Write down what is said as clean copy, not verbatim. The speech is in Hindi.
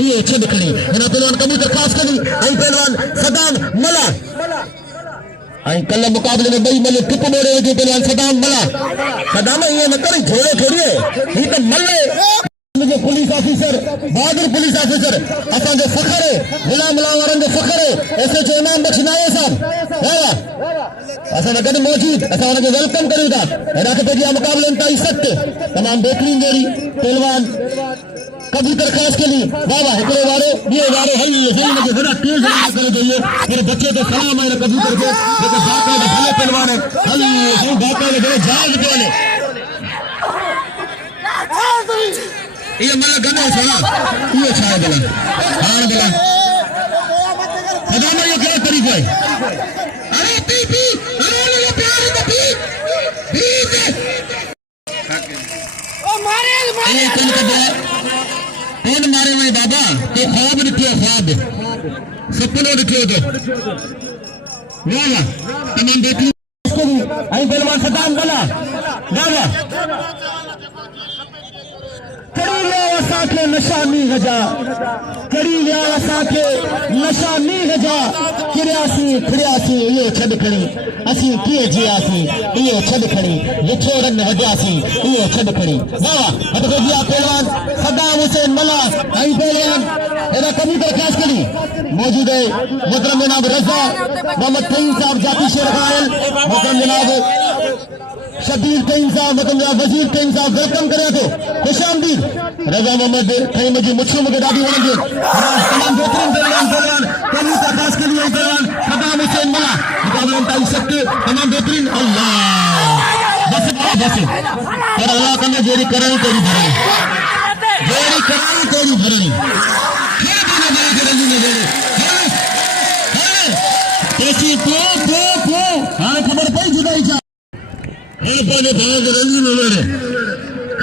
ये छे दिखणी हिन पहलवान कबूतर खास करी आई पहलवान सदाम मला आई कल मुकाबले में बई मले टिप मोड़े जो पहलवान सदाम मला सदाम ये न करी झोड़े थोड़ी है ही तो मल्ले जो पुलिस ऑफिसर बहादुर पुलिस ऑफिसर असा जो फखर है गुलाम लावरन जो फखर है ऐसे जो इनाम बख्शनाए साहब असा गड मौजूद असा उनके वेलकम करूं था रात पे मुकाबले में सख्त तमाम बेहतरीन जोड़ी पहलवान कबूतर खास के लिए बाबा हिकड़े वारो ये वारो हल सही मुझे बड़ा तेज करे चाहिए मेरे बच्चे तो सलाम है कबूतर के देखो बाका के भले पहलवान है हल सही बाका के बड़े जाज वाले ये मतलब गनो सला ये छाए बला हां बला सदामा ये क्या तरीका है अरे पी अरे ये प्यार तो पी ओ मारे ये कौन मारे में बाबा तो ख्वाब दिखियो ख्वाब सपनो दिखियो तो वाह तमाम देखी आई पहलवान सदाम बला बाबा कड़ी लिया असा के नशानी गजा कड़ी लिया असा के नशानी गजा किरियासी फिरियासी ये छड़ खड़ी असी किए जियासी ये छड़ खड़ी लिखो रन वजासी ये छड़ खड़ी वाह हट गया पहलवान सदाम हुसैन मला आई पहलवान एदा कबूतर खास करी मौजूद है मोहतरम जनाब रजा मोहम्मद फहीम साहब जाती शेर कायल मोहतरम जनाब शबीर कईम साहब मतलब वजीर कईम साहब वेलकम करे तो खुश आमदीद रजा मोहम्मद कईम जी मुछो मुझे ॾाढी वणंदी तमाम बेहतरीन पहलवान कबूतर खास के लिए पहलवान सदाम हुसैन मला मुकाबले में सख्त तमाम बेहतरीन अल्लाह बस बस पर अल्लाह कने जेरी करनी तेरी भरनी जेरी करनी तेरी भरनी खेल बना बना के रंगी में जेरी कैसी तो हां खबर पई जुदाई जा पाने भाग रंगी में मेरे